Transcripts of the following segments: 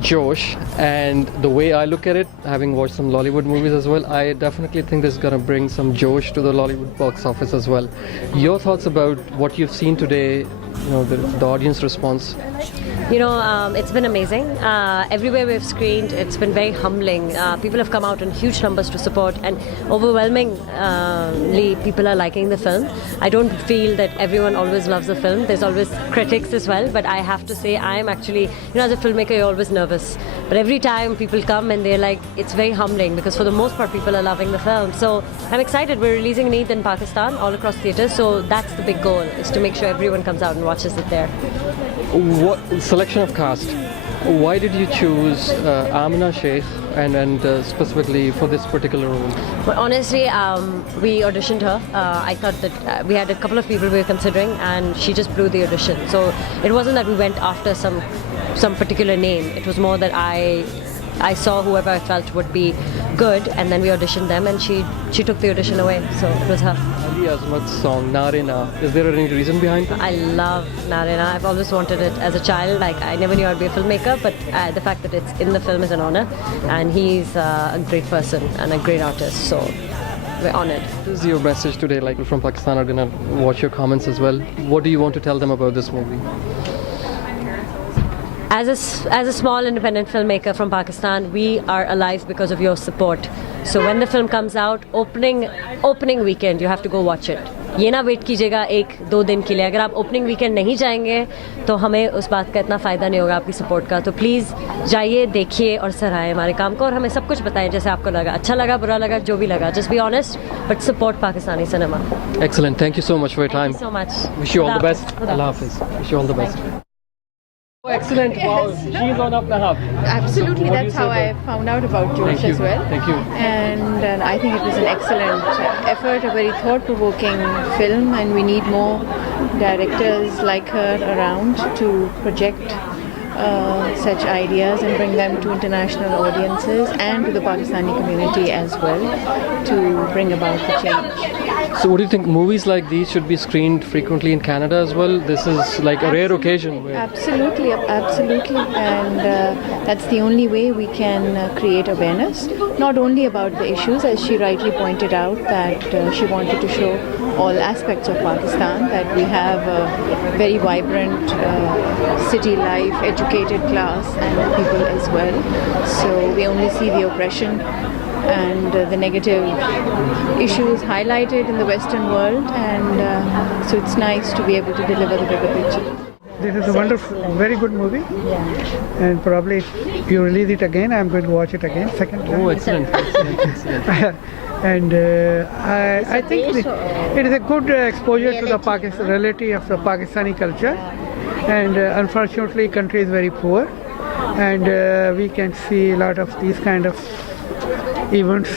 Josh, and the way I look at it, having watched some Lollywood movies as well, I definitely think this is gonna bring some Josh to the Lollywood box office as well. Your thoughts about what you've seen today, the audience response? It's been amazing. Everywhere we've screened, it's been very humbling. People have come out in huge numbers to support, and overwhelmingly, people are liking the film. I don't feel that everyone always loves the film. There's always critics as well, but I have to say, I'm actually, as a filmmaker, you're always nervous. But every time people come and they're like, it's very humbling because for the most part, people are loving the film. So I'm excited. We're releasing in Eid in Pakistan, all across theatres. So that's the big goal, is to make sure everyone comes out and watches it there. What selection of cast? Why did you choose Amina Sheikh and specifically for this particular role? Well, honestly, we auditioned her. I thought that we had a couple of people we were considering, and she just blew the audition. So it wasn't that we went after some particular name. It was more that I saw whoever I felt would be good, and then we auditioned them, and she took the audition away. So it was her. Ali Azmat's song Narina. Is there any reason behind it? I love Narina. I've always wanted it as a child. Like, I never knew I'd be a filmmaker, but the fact that it's in the film is an honor. And he's a great person and a great artist. So we're honored. What is your message today? Like, from Pakistan are gonna watch your comments as well. What do you want to tell them about this movie? As a small independent filmmaker from Pakistan, we are alive because of your support. So when the film comes out, opening weekend, you have to go watch it. ये ना wait कीजिएगा 1-2 दिन के लिए. अगर आप opening weekend नहीं जाएंगे तो हमें उस बात का इतना फ़ायदा नहीं होगा आपकी सपोर्ट का. तो प्लीज़ जाइए, देखिए और सराहें हमारे काम को, और हमें सब कुछ बताएं जैसे आपको लगा. अच्छा लगा, बुरा लगा, जो भी लगा. Just be honest, but support Pakistani cinema. Excellent. Thank you so much for your time. Thank you so much. Wish you all the best. Allah Hafiz. Wish you all the best. Oh, excellent. Wow. She's on up now. Absolutely, So that's how I found out about Josh as well. Thank you. And I think it was an excellent effort, a very thought-provoking film, and we need more directors like her around to project such ideas and bring them to international audiences and to the Pakistani community as well, to bring about the change. So what do you think, movies like these should be screened frequently in Canada as well? This is like a rare occasion. Absolutely, and that's the only way we can create awareness, not only about the issues, as she rightly pointed out, that she wanted to show all aspects of Pakistan, that we have a very vibrant city life, educated class and people as well. So we only see the oppression and the negative issues highlighted in the Western world, and so it's nice to be able to deliver the bigger picture. This is a wonderful, very good movie. Yeah. And probably if you release it again, I'm going to watch it again, second time. Oh, excellent. And I think it is a good exposure to the reality of the Pakistani culture. And unfortunately, country is very poor, and we can see a lot of these kind of events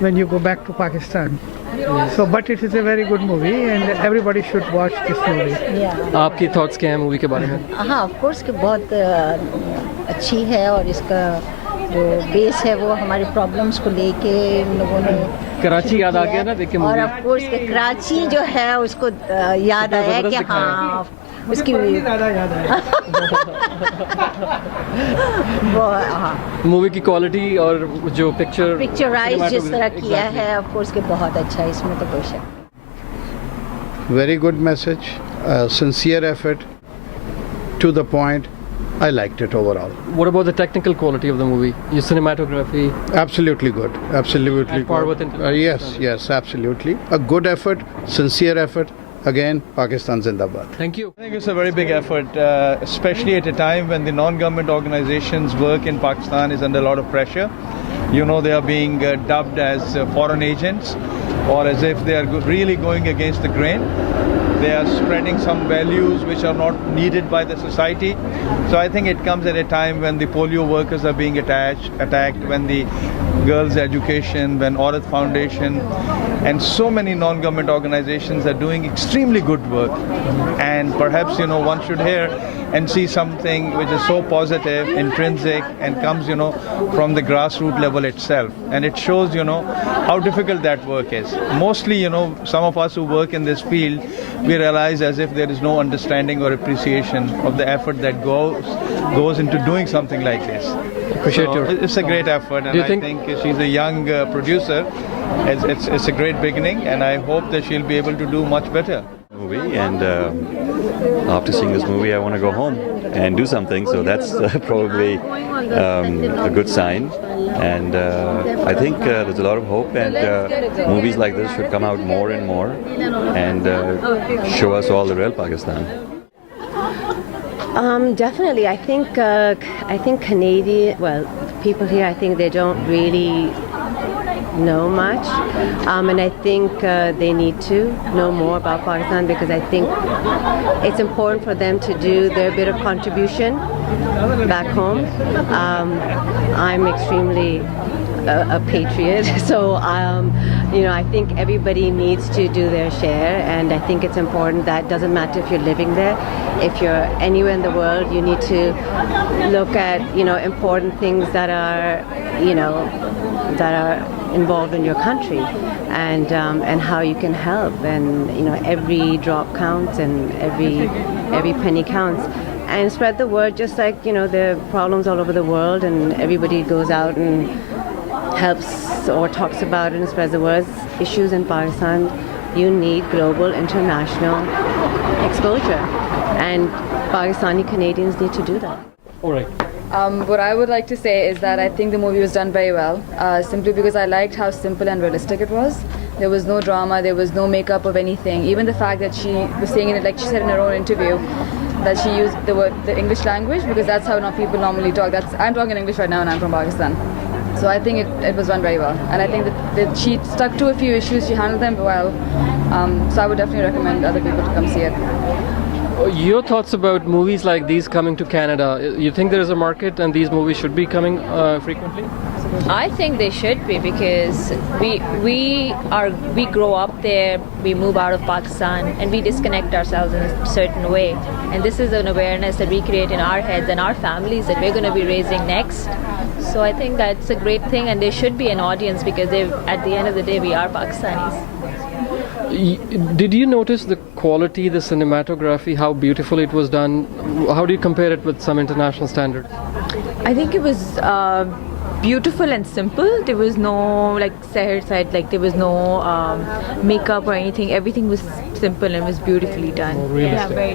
when you go back to Pakistan. So, but it is a very good movie, and everybody should watch this movie. आपकी thoughts क्या हैं movie के बारे में? हाँ, of course कि बहुत अच्छी है, और इसका जो बेस है वो हमारे प्रॉब्लम्स को लेके इन लोगों ने कराची याद आ गया ना देख के मूवी. और of course कि कराची जो है उसको याद आया कि हाँ उसकी मूवी की क्वालिटी और जो पिक्चराइज जिस तरह किया है, ऑफ कोर्स कि बहुत अच्छा है, इसमें तो कोई शक. Very good message, sincere effort, to the point. I liked it overall. What about the technical quality of the movie? Your cinematography? Absolutely good. Absolutely good. Yes, absolutely. A good effort, sincere effort. Again, Pakistan Zindabad. Thank you. I think it's a very big effort, especially at a time when the non-government organizations' work in Pakistan is under a lot of pressure. They are being dubbed as foreign agents, or as if they are really going against the grain. They are spreading some values which are not needed by the society. So I think it comes at a time when the polio workers are being attacked, when the girls' education, when Aurat Foundation, and so many non-government organizations are doing extremely good work. And perhaps, one should hear and see something which is so positive, intrinsic, and comes, from the grassroots level. novel itself, and it shows, how difficult that work is. Mostly, some of us who work in this field, we realize as if there is no understanding or appreciation of the effort that goes into doing something like this. Appreciate your. It's a great effort, and I think she's a young producer. It's a great beginning, and I hope that she'll be able to do much better. Movie, and after seeing this movie, I want to go home and do something. So that's probably a good sign. And I think there's a lot of hope, and movies like this should come out more and more, and show us all the real Pakistan. Definitely. I think Canadian, people here, I think they don't really know much, and I think they need to know more about Pakistan, because I think it's important for them to do their bit of contribution back home. I'm extremely a patriot, so I think everybody needs to do their share, and I think it's important that doesn't matter if you're living there, if you're anywhere in the world, you need to look at important things that are involved in your country, and how you can help, and every drop counts, and every penny counts, and spread the word, just like there are problems all over the world, and everybody goes out and helps or talks about it and spreads the word. Issues in Pakistan, you need global, international exposure, and Pakistani Canadians need to do that. All right. What I would like to say is that I think the movie was done very well, simply because I liked how simple and realistic it was. There was no drama, there was no makeup of anything. Even the fact that she was saying it, like she said in her own interview, that she used the English language, because that's how people normally talk. I'm talking English right now, and I'm from Pakistan. So I think it was done very well, and I think that she stuck to a few issues, she handled them well. So I would definitely recommend other people to come see it. Your thoughts about movies like these coming to Canada? You think there is a market and these movies should be coming frequently? I think they should be, because we grow up there, we move out of Pakistan, and we disconnect ourselves in a certain way. And this is an awareness that we create in our heads and our families that we're going to be raising next. So I think that's a great thing, and there should be an audience, because at the end of the day, we are Pakistanis. Did you notice the quality, the cinematography, how beautiful it was done? How do you compare it with some international standards? I think it was beautiful and simple. There was no, like Seher said, there was no makeup or anything. Everything was simple and was beautifully done. Yeah, very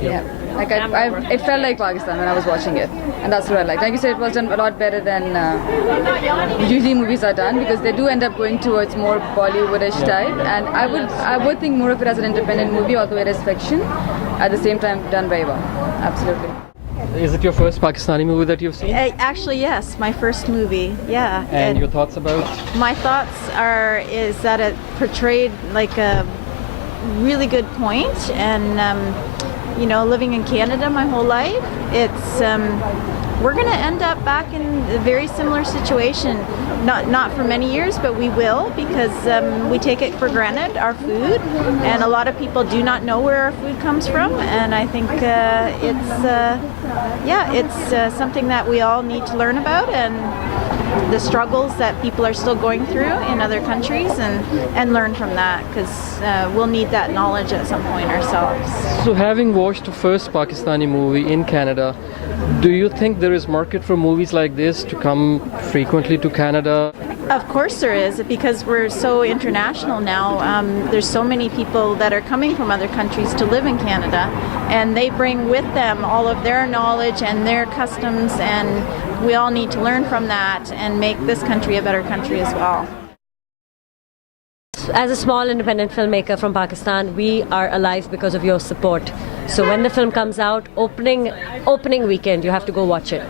It felt like Pakistan when I was watching it, and that's what I liked. Like you said, it was done a lot better than usually movies are done, because they do end up going towards more Bollywoodish type. And I would think more of it as an independent movie, although it is fiction. At the same time, done very well. Absolutely. Is it your first Pakistani movie that you've seen? Actually, yes, my first movie. Yeah. And your thoughts about? My thoughts is that it portrayed like a really good point, and living in Canada my whole life, we're going to end up back in a very similar situation. Not for many years, but we will, because we take it for granted, our food, and a lot of people do not know where our food comes from. And I think it's something that we all need to learn about, and the struggles that people are still going through in other countries, and learn from that, because we'll need that knowledge at some point ourselves. So having watched the first Pakistani movie in Canada, do you think there is market for movies like this to come frequently to Canada? Of course there is, because we're so international now. There's so many people that are coming from other countries to live in Canada, and they bring with them all of their knowledge and their customs, and we all need to learn from that and make this country a better country as well. As a small independent filmmaker from Pakistan, we are alive because of your support. So when the film comes out, opening weekend, you have to go watch it.